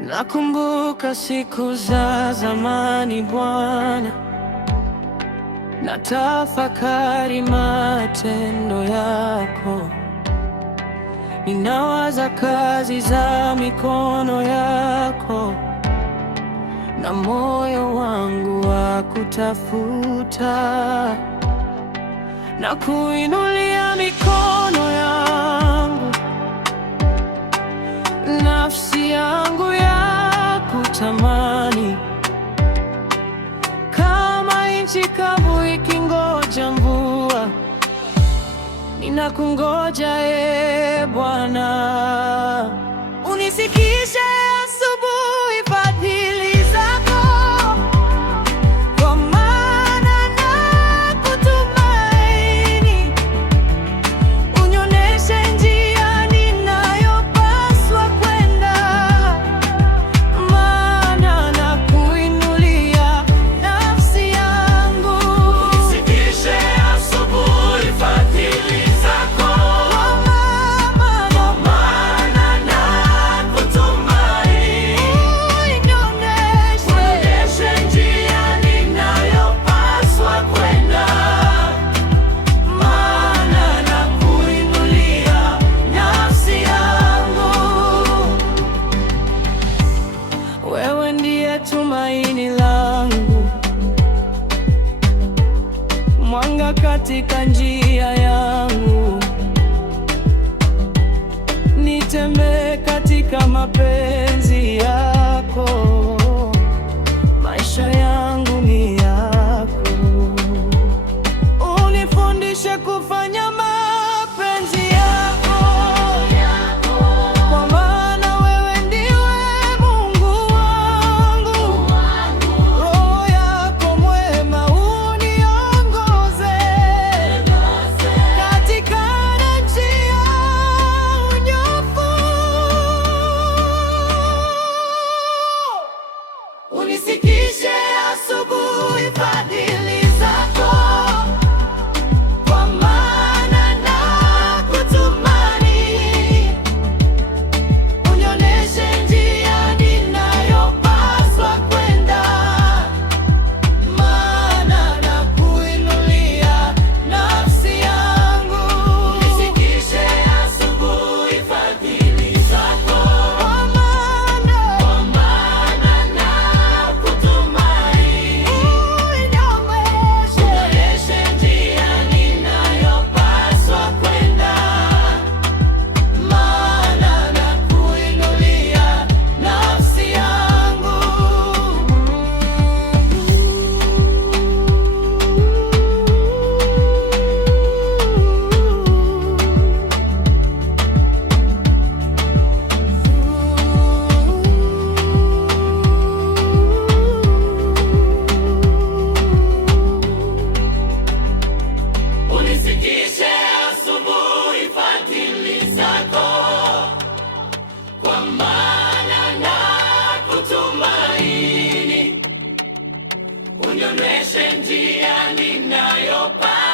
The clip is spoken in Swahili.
Nakumbuka siku za zamani Bwana, natafakari matendo yako, ninawaza kazi za mikono yako, na moyo wangu wa kutafuta, na kuinulia mikono yangu, nafsi yangu ya kutamani, kama nchi kavu ikingoja mvua, ninakungoja Bwana. Unisikishe asubuhi fadhili zako, kwa maana nakutumaini. Unioneshe njia ninayopaswa kwenda, maana nakuinulia nafsi yangu. Unisikishe asubuhi fadhili zako, Kwa maana nakutumaini. Unioneshe njia ninayopaswa kwenda, maana nakuinulia nafsi yangu. Wewe ndiye tumaini langu, mwanga katika njia yangu. Nitembee katika mapenzi yako, maisha yangu ni yako. Unifundishe kufanya mapenzi yako, kwa maana wewe ndiwe Mungu wangu. Roho yako mwema uniongoze katika njia ya unyofu. Unisikishe asubuhi fadhili zako, kwa maana nakutumaini. Unioneshe njia ninayopaswa kwenda, maana nakuinulia nafsi yangu. unisikishe asubuhi fadhili zako, Kwa maana nakutumaini. Unioneshe njia ninayopaswa kwenda, maana nakuinulia nafsi yangu. unisikishe asubuhi fadhili zako, kwa maana nakutumaini. Unioneshe njia ninayopaswa